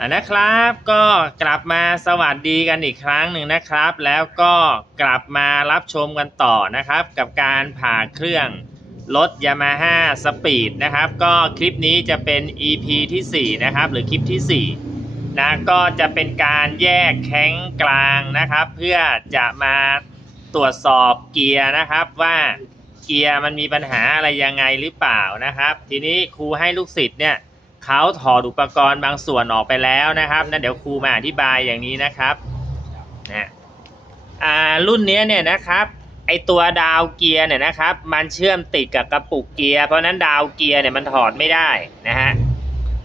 อะนะครับก็กลับมาสวัสดีกันอีกครั้งหนึ่งนะครับ แล้วก็กลับมารับชมกันต่อนะครับ กับการผ่าเครื่องรถ Yamaha Speed นะครับ ก็คลิปนี้จะเป็น EP ที่ 4 นะครับ หรือคลิปที่ 4 นะก็จะเป็นการแยกแข้งกลางนะครับ เพื่อจะมาตรวจสอบเกียร์นะครับว่าเกียร์มันมีปัญหาอะไรยังไงหรือเปล่านะครับ ทีนี้ครูให้ลูกศิษย์เนี่ย เขาถอดอุปกรณ์บางส่วนออกไปแล้วนะครับนั่นเดี๋ยวครูมาอธิบายอย่างนี้นะครับนะอ่ารุ่นนี้เนี่ยนะครับไอตัวดาวเกียร์เนี่ยนะครับ มันเชื่อมติดกับกระปุกเกียร์เพราะนั้นดาวเกียร์เนี่ยมันถอดไม่ได้นะฮะ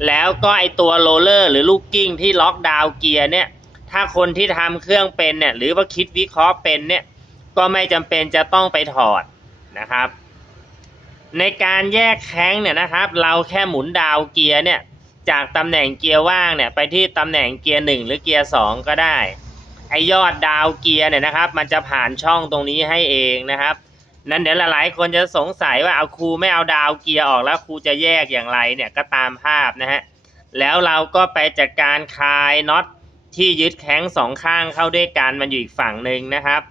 แล้วก็ไอตัวโรลเลอร์หรือลูกกิ้งที่ล็อกดาวเกียร์เนี่ย ถ้าคนที่ทำเครื่องเป็นเนี่ยหรือว่าคิดวิเคราะห์เป็นเนี่ย ก็ไม่จำเป็นจะต้องไปถอดนะครับ ในการแยกแข้งเนี่ยนะครับ เราแค่หมุนดาวเกียร์เนี่ยจากตำแหน่งเกียร์ว่างเนี่ยไปที่ตำแหน่งเกียร์หนึ่งหรือเกียร์สองก็ได้ ไอยอดดาวเกียร์เนี่ยนะครับ มันจะผ่านช่องตรงนี้ให้เองนะครับ นั้นเดี๋ยวหลายๆคนจะสงสัยว่าเอาครูไม่เอาดาวเกียร์ออกแล้วครูจะแยกอย่างไรเนี่ยก็ตามภาพนะฮะแล้วเราก็ไปจัดการคลายน็อตที่ยึดแข้งสองข้างเข้าด้วยกันมันอยู่อีกฝั่งหนึ่งนะครับ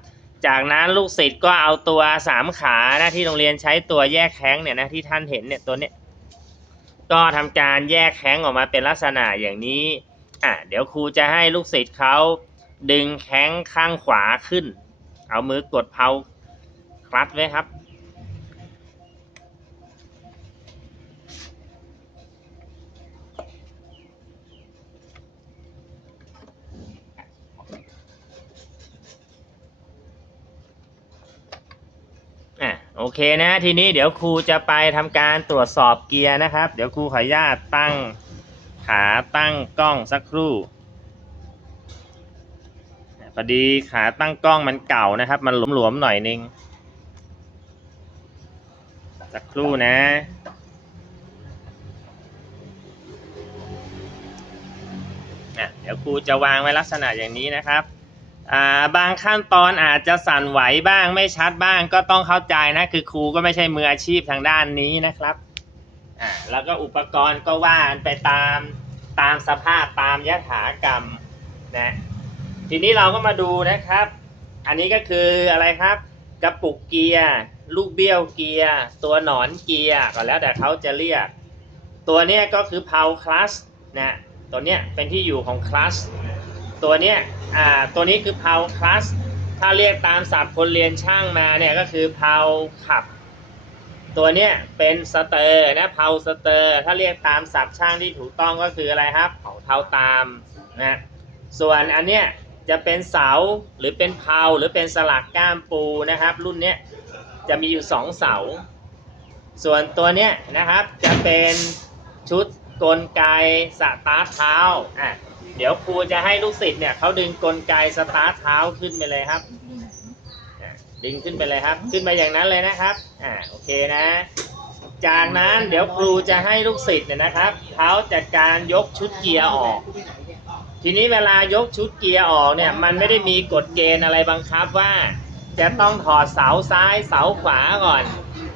จากนั้นลูกศิษย์ก็เอาตัวสามขานะที่โรงเรียนใช้ตัวแยกแข้งเนี่ยนะที่ท่านเห็นเนี่ยตัวเนี้ยก็ทำการแยกแข้งออกมาเป็นลักษณะอย่างนี้อะเดี๋ยวครูจะให้ลูกศิษย์เขาดึงแข้งข้างขวาขึ้น เอามือกดเพาคลัดไว้ครับ โอเคนะทีนี้เดี๋ยวครูจะไปทำการตรวจสอบเกียร์นะครับ เดี๋ยวครูขออนุญาตตั้งขาตั้งกล้องสักครู่พอดีขาตั้งกล้องมันเก่านะครับ มันหลวมๆหน่อยนึงสักครู่นะอะเดี๋ยวครูจะวางไว้ลักษณะอย่างนี้นะครับ อ่าบางขั้นตอนอาจจะสั่นไหวบ้างไม่ชัดบ้างก็ต้องเข้าใจนะ คือครูก็ไม่ใช่มืออาชีพทางด้านนี้นะครับอ่าแล้วก็อุปกรณ์ก็ว่าไปตามตามสภาพตามยถากรรมนะทีนี้เราก็มาดูนะครับ อันนี้ก็คืออะไรครับ กระปุกเกียร์ ลูกเบี้ยวเกียร์ ตัวหนอนเกียร์ก็แล้วแต่เขาจะเรียก ตัวเนี้ยก็คือเพาคลัสนะตัวเนี้ยเป็นที่อยู่ของคลัส ตัวเนี้ยอ่าตัวนี้คือเพาคลัสถ้าเรียกตามศัพท์คนเรียนช่างมาเนี่ยก็คือเพาขับ ตัวเนี้ยเป็นสเตอร์นะเพาสเตอร์ ถ้าเรียกตามศัพท์ช่างที่ถูกต้องก็คืออะไรครับเผาเทาตามนะส่วนอันเนี้ยจะเป็นเสาหรือเป็นเพาหรือเป็นสลักก้ามปูนะครับ รุ่นเนี้ยจะมีอยู่สองเสา ส่วนตัวเนี้ยนะครับจะเป็นชุดกลไกสตาร์ทเท้าอะ เดี๋ยวครูจะให้ลูกศิษย์เนี่ยเขาดึงกลไกสตาร์ทเท้าขึ้นไปเลยครับดึงขึ้นไปเลยครับ ขึ้นไปอย่างนั้นเลยนะครับ อ่า โอเคนะ จากนั้นเดี๋ยวครูจะให้ลูกศิษย์เนี่ยนะครับเขาจัดการยกชุดเกียร์ออก ทีนี้เวลายกชุดเกียร์ออกเนี่ย มันไม่ได้มีกฎเกณฑ์อะไรบังคับว่า จะต้องถอดเสาซ้ายเสาขวาก่อน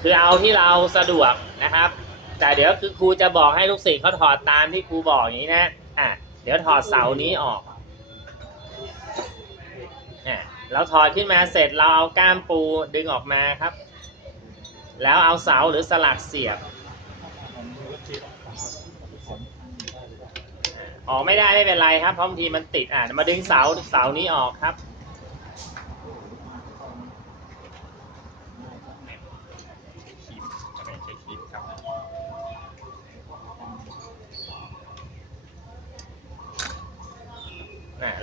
คือเอาที่เราสะดวกนะครับ แต่เดี๋ยวคือครูจะบอกให้ลูกศิษย์เขาถอดตามที่ครูบอกอย่างนี้นะ อะ เดี๋ยวถอดเสานี้ออกอ่ยเราถอดขึ้นมาเสร็จเราเอาก้ามปูดึงออกมาครับ แล้วเอาเสาหรือสลักเสียบ ออกไม่ได้ไม่เป็นไรครับเพราะบางทีมันติดอะมาดึงเสาเสานี้ออกครับ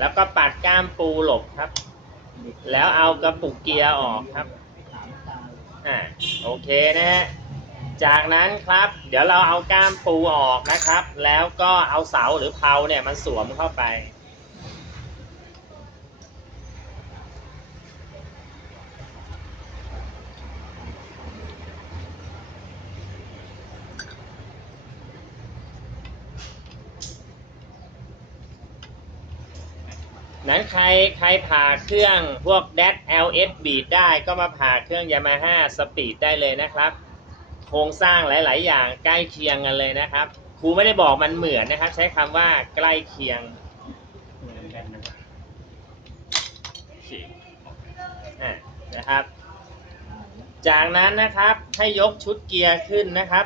แล้วก็ปัดก้ามปูหลบครับ แล้วเอากระปุกเกียร์ออกครับอ่าโอเคนะฮะจากนั้นครับ เดี๋ยวเราเอาก้ามปูออกนะครับ แล้วก็เอาเสาหรือเพลาเนี่ยมันสวมเข้าไป นั้นใครใครผ่าเครื่องพวก d a t LS Beat ได้ก็มาผ่าเครื่อง Yamaha Speed ได้เลยนะครับ โครงสร้างหลาย ๆ อย่างใกล้เคียงกันเลยนะครับ ครูไม่ได้บอกมันเหมือนนะครับ ใช้คำว่าใกล้เคียงนะครับ จากนั้นนะครับให้ยกชุดเกียร์ขึ้นนะครับ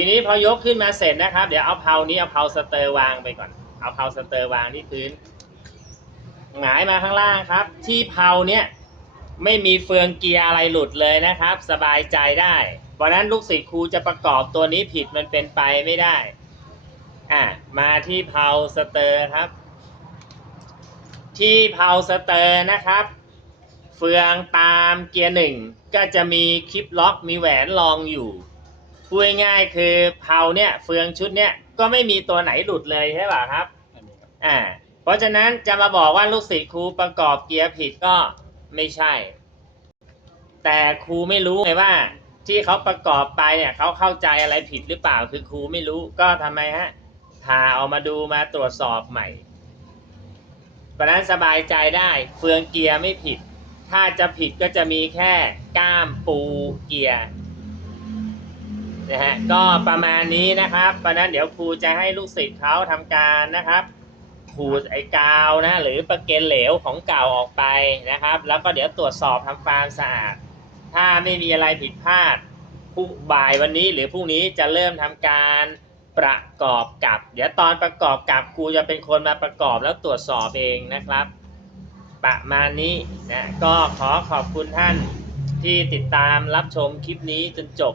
ทีนี้พอยกขึ้นมาเสร็จนะครับ เดี๋ยวเอาเพลานี้เอาเพลาสเตอร์วางไปก่อน เอาเพลาสเตอร์วางที่พื้น หงายมาข้างล่างครับ ที่เพลาเนี่ยไม่มีเฟืองเกียร์อะไรหลุดเลยนะครับ สบายใจได้เพราะนั้นลูกศิษย์ครูจะประกอบตัวนี้ผิดมันเป็นไปไม่ได้ อะมาที่เพลาสเตอร์ครับ ที่เพลาสเตอร์นะครับ เฟืองตามเกียร์หนึ่งก็จะมีคลิปล็อกมีแหวนรองอยู่ พูดง่ายๆคือเพลาเนี่ยเฟืองชุดเนี่ยก็ไม่มีตัวไหนหลุดเลยใช่ป่ะครับอันนี้ครับอ่าเพราะฉะนั้นจะมาบอกว่าลูกศิษย์ครูประกอบเกียร์ผิดก็ไม่ใช่ แต่ครูไม่รู้ไงว่า ที่เขาประกอบไปเนี่ยเขาเข้าใจอะไรผิดหรือเปล่าคือครูไม่รู้ก็ทำไมฮะพาเอามาดูมาตรวจสอบใหม่เพราะนั้นสบายใจได้เฟืองเกียร์ไม่ผิด ถ้าจะผิดก็จะมีแค่ก้ามปูเกียร์ นะฮะก็ประมาณนี้นะครับเพราะนั้นเดี๋ยวครูจะให้ลูกศิษย์เขาทำการนะครับขูดไอ้กาวนะหรือประเกนเหลวของเก่าออกไปนะครับ แล้วก็เดี๋ยวตรวจสอบทำความสะอาด ถ้าไม่มีอะไรผิดพลาดพรุ่งบ่ายวันนี้หรือพรุ่งนี้จะเริ่มทำการประกอบกับ เดี๋ยวตอนประกอบกับครูจะเป็นคนมาประกอบแล้วตรวจสอบเองนะครับ ประมาณนี้นะก็ขอขอบคุณท่านที่ติดตามรับชมคลิปนี้จนจบ